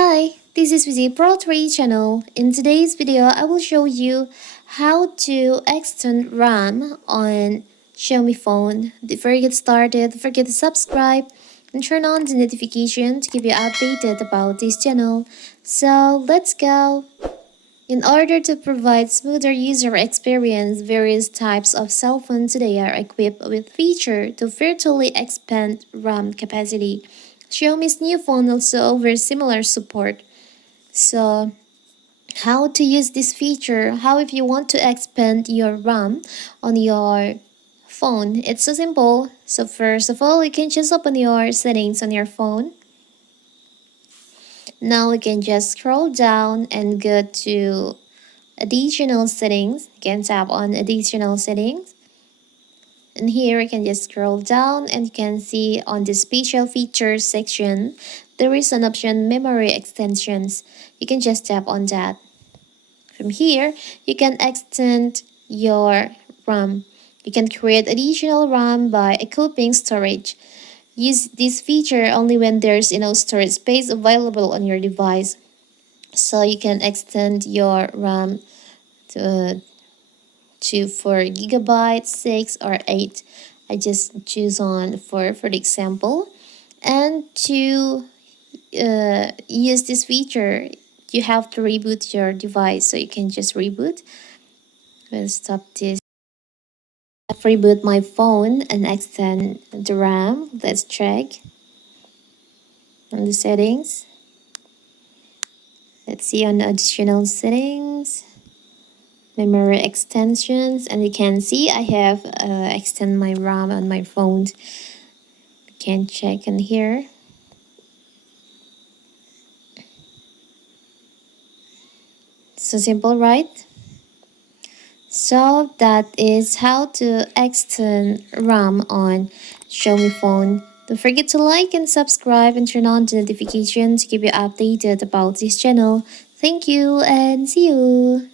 Hi, this is Vijay Pro 3 channel. In today's video, I will show you how to extend RAM on Xiaomi phone. Before you get started, don't forget to subscribe and turn on the notification to keep you updated about this channel. So let's go! In order to provide smoother user experience, various types of cell phones today are equipped with feature to virtually expand RAM capacity. Xiaomi's new phone also offers similar support. So, how to use this feature? How if you want to expand your RAM on your phone? It's so simple. So first of all, you can just open your settings on your phone. Now we can just scroll down and go to additional settings. You can tap on additional settings. And here you can just scroll down and you can see on the special features section, there is an option memory extensions. You can just tap on that. From here, you can extend your RAM. You can create additional RAM by equipping storage. Use this feature only when there's enough storage space available on your device. So you can extend your RAM to 4 gigabytes, 6 or 8. I just choose on 4 for the example. And to use this feature, you have to reboot your device. So you can just reboot. Let's stop this. I've reboot my phone and extend the RAM. Let's check on the settings. Let's see on additional settings, memory extensions, and you can see I have extend my RAM on my phone. You can check in here. So simple, right? So that is how to extend RAM on Xiaomi phone. Don't forget to like and subscribe and turn on the notification to keep you updated about this channel. Thank you and see you!